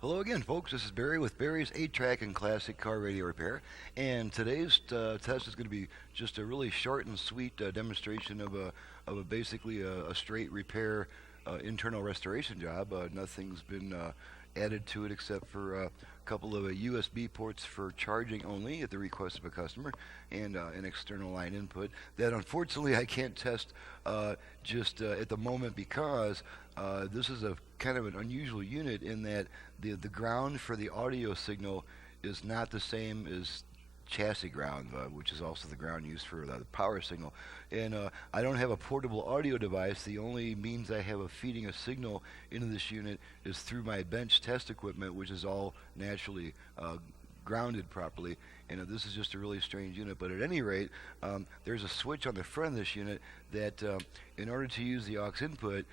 Hello again, folks. This is Barry with Barry's 8-Track and Classic Car Radio Repair. And today's test is going to be just a really short and sweet demonstration of a basically a straight repair internal restoration job. Nothing's been added to it except for a couple of USB ports for charging only at the request of a customer, and an external line input that unfortunately I can't test just at the moment because this is a kind of an unusual unit in that the ground for the audio signal is not the same as chassis ground, which is also the ground used for the power signal. And I don't have a portable audio device. The only means I have of feeding a signal into this unit is through my bench test equipment, which is all naturally grounded properly. And this is just a really strange unit, but at any rate, there's a switch on the front of this unit that in order to use the aux input,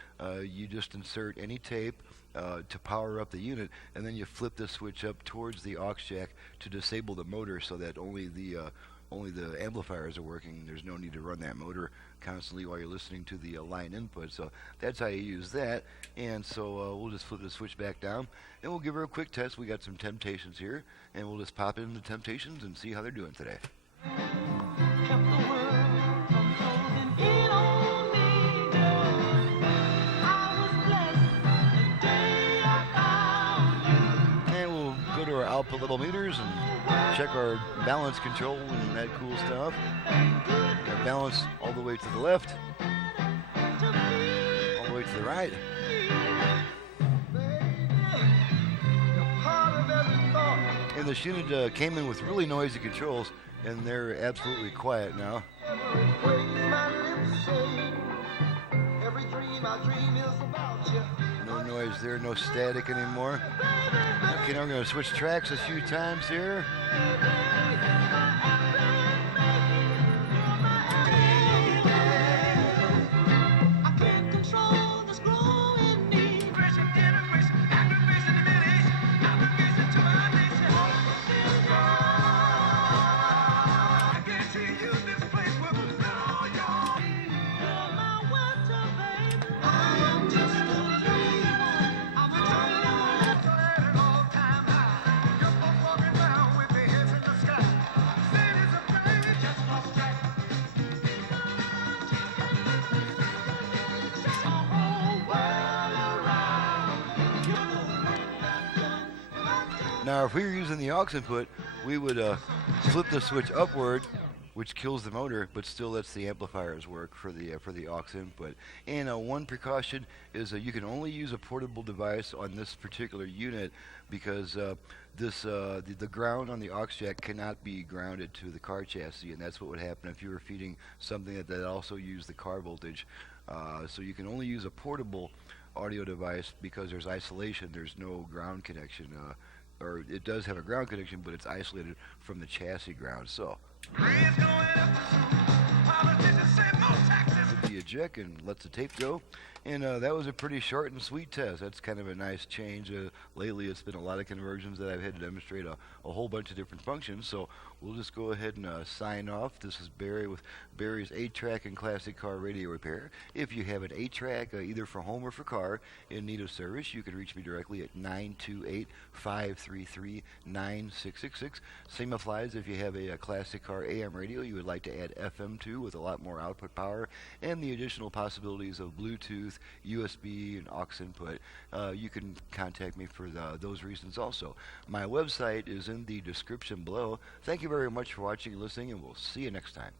you just insert any tape to power up the unit, and then you flip the switch up towards the aux jack to disable the motor so that only the amplifiers are working. There's no need to run that motor constantly while you're listening to the line input. So that's how you use that. And so we'll just flip the switch back down, and we'll give her a quick test. We got some Temptations here, and we'll just pop into Temptations and see how they're doing today. Output level meters and check our balance control and that cool stuff. Got balance all the way to the left, all the way to the right. And this unit came in with really noisy controls, and they're absolutely quiet now. No noise there, no static anymore. Okay, now I'm going to switch tracks a few times here. Now, if we were using the aux input, we would flip the switch upward, which kills the motor, but still lets the amplifiers work for the aux input. And one precaution is you can only use a portable device on this particular unit because the ground on the aux jack cannot be grounded to the car chassis, and that's what would happen if you were feeding something that also used the car voltage. So you can only use a portable audio device because there's isolation. There's no ground connection. Or it does have a ground connection, but it's isolated from the chassis ground. So the eject and lets the tape go, and that was a pretty short and sweet test. That's kind of a nice change. Lately, it's been a lot of conversions that I've had to demonstrate a whole bunch of different functions. So we'll just go ahead and sign off. This is Barry with Barry's 8-Track and Classic Car Radio Repair. If you have an 8-track, either for home or for car, in need of service, you can reach me directly at 928-533-9666. Same applies if you have a classic car AM radio you would like to add FM to with a lot more output power and the additional possibilities of Bluetooth, USB, and aux input. You can contact me for those reasons also. My website is in the description below. Thank you very much for watching and listening, and we'll see you next time.